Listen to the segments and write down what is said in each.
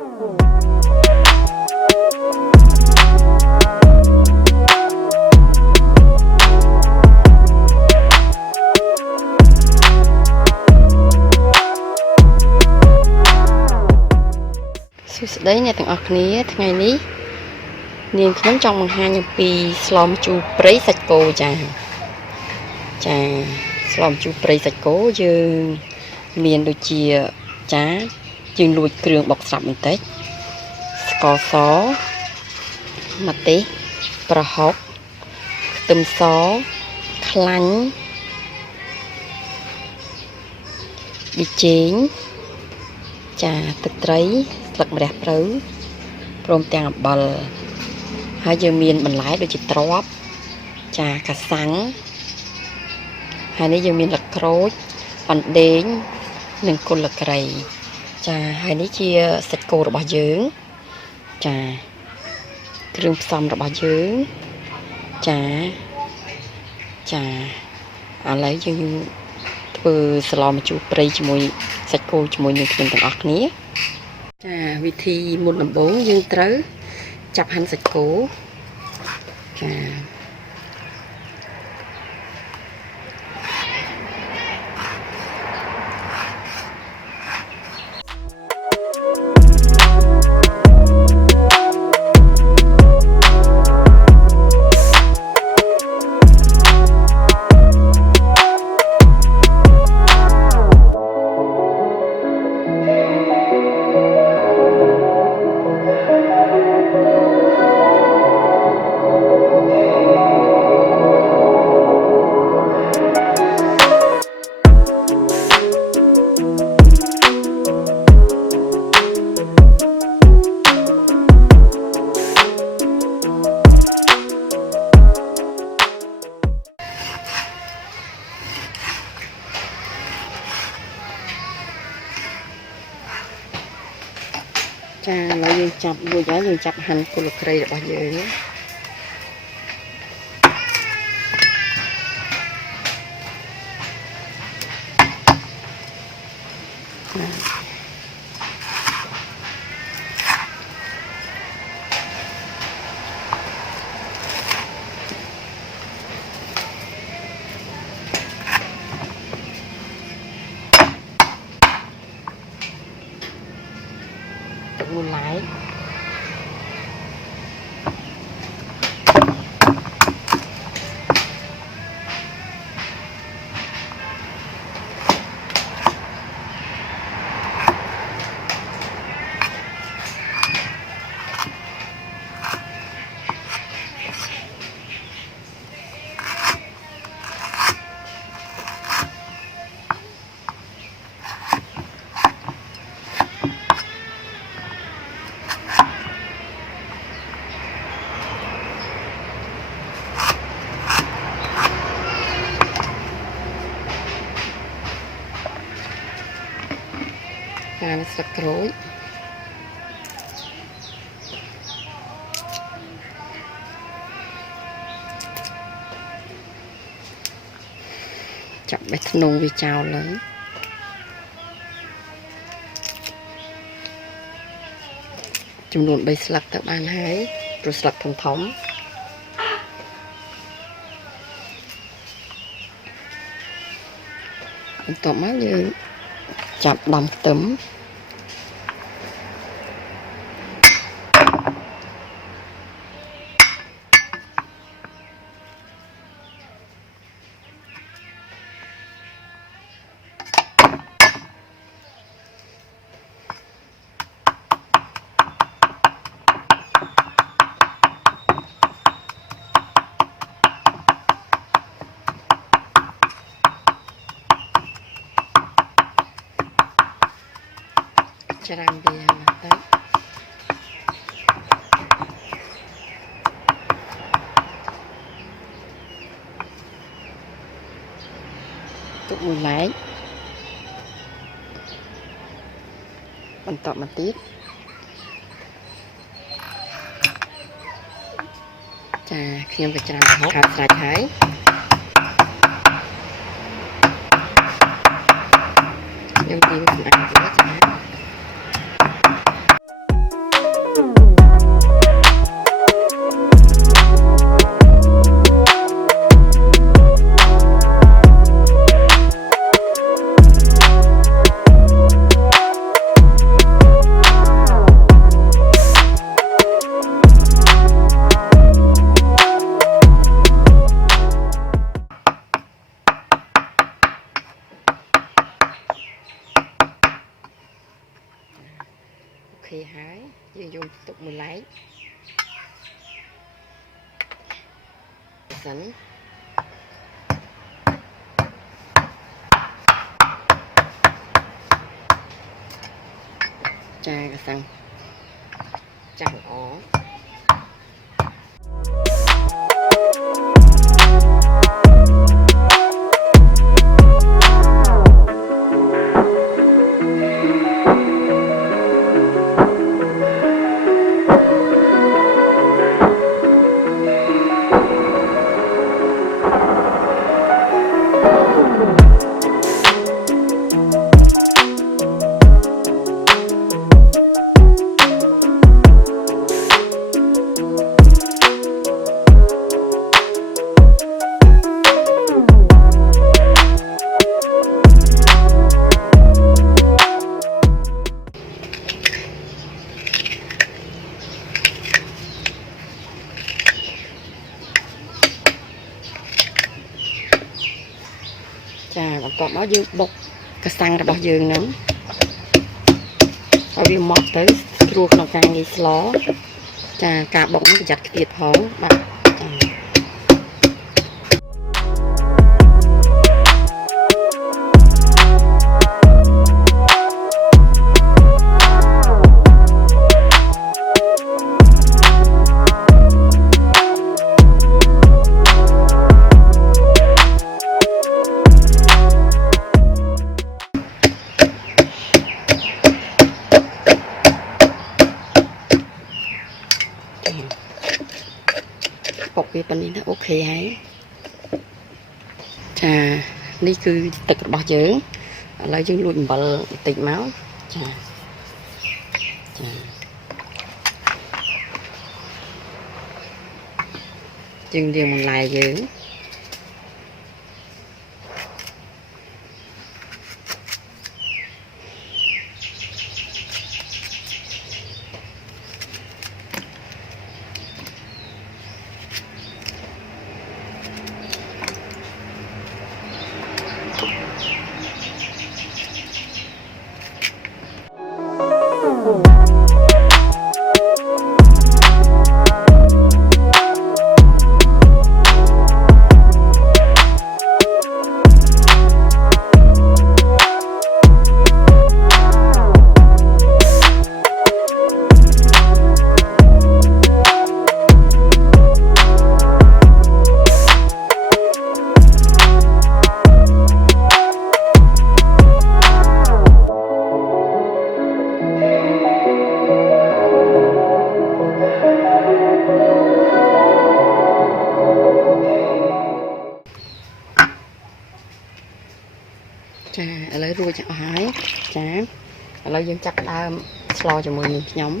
ស្ដីអ្នកទាំងអស់គ្នាថ្ងៃនេះនាងខ្ញុំចង់បង្ហាញអំពីស្លម្ជូរព្រៃសាច់គោចាស្លម្ជូរព្រៃសាច់គោយើងមានដូចជាចាយើងលួចគ្រឿងបុកស្រាប់បន្តិចស្ករសម្ទេសប្រហុកខ្ទឹមសខ្លាញ់ប៊ីចេងចាទឹកត្រីស្លឹកម្រះព្រៅព្រមទាំងអំបិលហើយយើងមានបន្លែដូចជាត្រប់ចាកាសាំងហើយនេះយើងមានលក្រូចអណ្ដេងនិងគល់ក្រៃចាហើយនេះជាសាច់គោរបស់យើងចាគ្រឿងផ្សំរបស់យើងចាឥឡូវយើងធ្វើស្លម្ជូរព្រៃជាមួយសាច់គោជាមួយនឹងខ្ញុំទាំងអស់គ្នាចាវិធីមុនដំបូងយើងត្រូវចាប់ហាន់សាច់គោចាឥឡូវយើងចាប់រួចហើយយើងចាប់ហាន់គល់ក្រៃរបស់យើងទឹកមូលឡៃកាលស្លឹកក្រូចចាប់បេះធ្នង់វាចោលហើយចំនួន3ស្លឹកទៅបានហើយព្រោះស្លឹកធំបន្ទាប់មកយើងចាប់ដាំខ្ទឹមច្រាំវាមកទៅទុកមួយឡែកបន្តមកទៀតចាខ្ញុំក៏ច្រាំហូបខាត់ស្រេចហើយខ្ញុំទីសម្អាតវាចា សិនចាកសាំងចាស់ល្អ ចាបន្ទាប់មកយើងបុកកសាំងរបស់យើងហ្នឹងឲ្យវាម៉ត់ទៅស្រួលក្នុងការងាយស្លចាការបុកនេះប្រយ័ត្នខ្ទាតផងបាទបុកវាប៉ុណ្នេះណាអូខេហើយចានេះគឺទឹករបស់យើងឥឡូវយើងលួចអំបិលបន្តិចមកចាយើងលាងបន្លែយើងចាឥឡូវរួចអស់ហើយចាឥឡូវយើងចាប់ដើមស្លជាមួយនឹងខ្ញុំ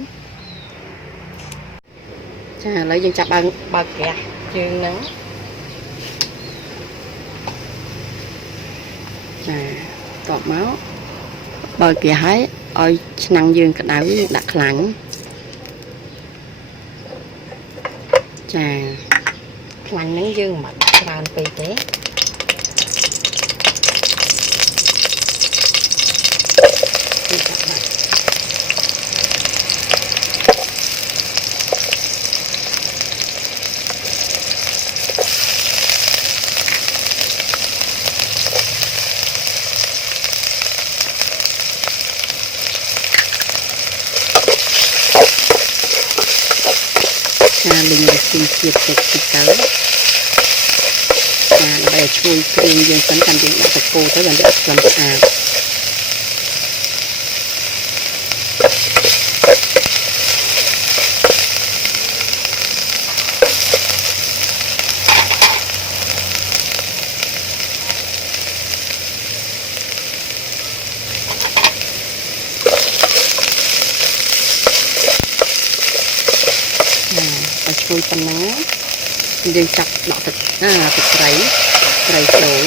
ចាឥឡូវយើងចាប់បើកក្រាស់ជើងហ្នឹងចាតបមកបើកក្រាស់ហើយឲ្យឆ្នាំងយើងក្តៅដាក់ខ្លាញ់ចាខ្លាញ់ហ្នឹងយើងមិនច្រើនពេកទេចាលីងវាស៊ីជាតិតិចទៅចាដើម្បីឲ្យឈ្ងុយគ្រឿងយើងសិនតាមយើងដាក់ទឹកគោទៅបានវាក្លិនស្អាតឲ្យឈ្ងុយប៉ុណ្ណឹងយើងចាប់ដកទឹកទឹកត្រីចូល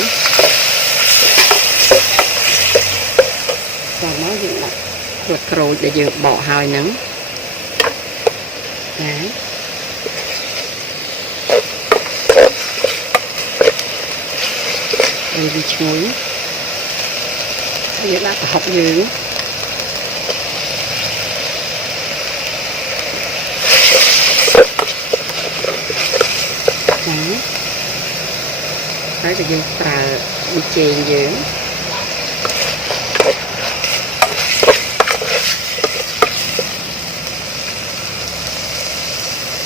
តោះមកយើងដាក់ស្លឹកក្រូចដែលយើងបកហើយហ្នឹងចាវាឈ្ងុយយើងដាក់ប្រហុកយើងចា ហើយតែយើងប្រើប៊ីចេងយើង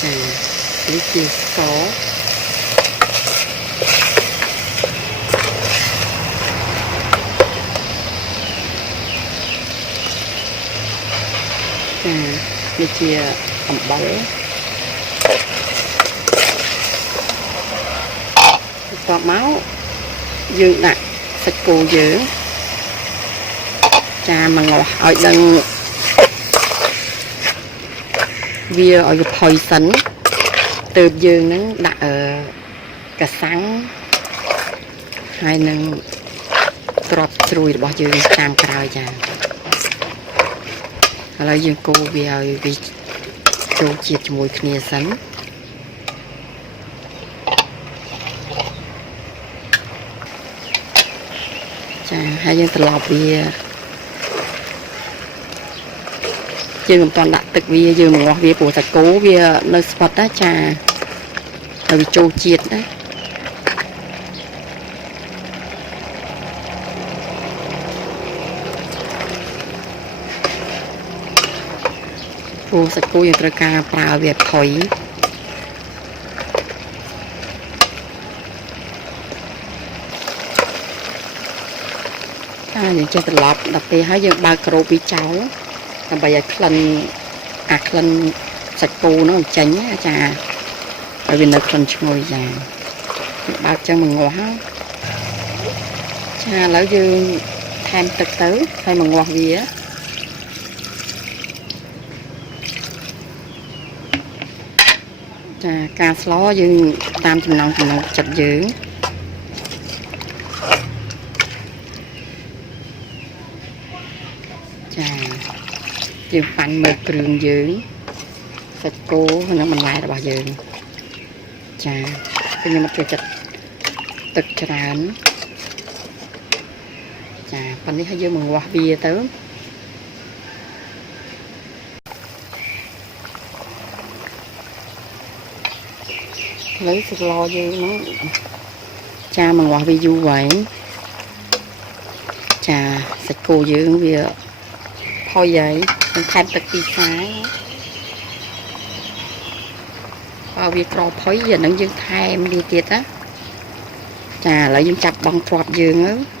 ចានេះជាស្ករនេះជាអំបិលបន្ទាប់មកយើងដាក់សាច់គោយើងចាមកងាស់ឲ្យដឹងវាឲ្យវាផុយសិនទើបយើងនឹងដាក់កាសាំងហើយនឹងទ្រាប់ជ្រួយរបស់យើងតាមក្រោយចាឥឡូវយើងកូរវាឲ្យវាចូលជាតិជាមួយគ្នាសិនចាហើយយើងត្រឡប់វាយើងមិនទាន់ដាក់ទឹកវាយើងងាស់វាព្រោះសាច់គោវានៅស្វិតណាចាហើយវាចូលជាតិណាព្រោះសាច់គោយើងត្រូវការប្រើវាផុយយើងចេះត្រឡប់ដល់ពេលហើយយើងបើកក្រូបវាចោលដើម្បីឲ្យក្លិនសាច់គោនោះចេញណាចាឲ្យវានៅក្លិនឈ្ងុយចាបើកចឹងមកងាស់ចាឥឡូវយើងថែមទឹកទៅហើយមកងាស់វាចាការស្លយើងតាមចំណង់ចិត្តយើងចាយើងបាញ់មើលគ្រឿងយើងសាច់គោនិងបន្លែរបស់យើងចាខ្ញុំមកចូលចិត្តទឹកច្រើនចាប៉ុណ្នេះហើយយើងមកវាស់វាទៅឥឡូវស្លយើងហ្នឹងចាមកវាស់វាយូរហើយចាសាច់គោយើងវាផុយហើយនឹងថែមទឹកពីសាបើវាក្រផុយអានឹងយើងថែមវាទៀតណាចាឥឡូវយើងចាប់បង់ទ្រាប់យើងទៅ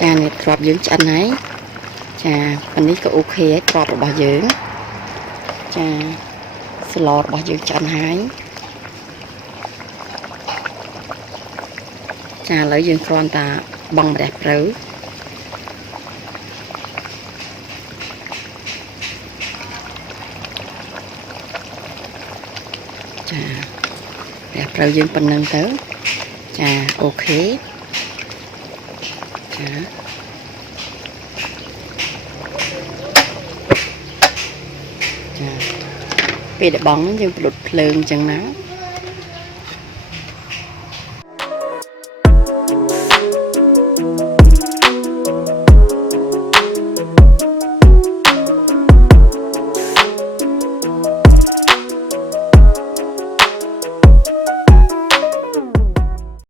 ចានេះទ្រាប់យើងឆ្អិនហើយចាប៉ុណ្នេះក៏អូខេហើយទ្រាប់របស់យើងចាស្លរបស់យើងឆ្អិនហើយចាឥឡូវយើងគ្រាន់តែបង់ម្រះព្រៅចាម្រះព្រៅយើងប៉ុណ្ណឹងទៅចាអូខេចាពេលដែលបង់យើងផ្ដុតភ្លើងអញ្ចឹងណា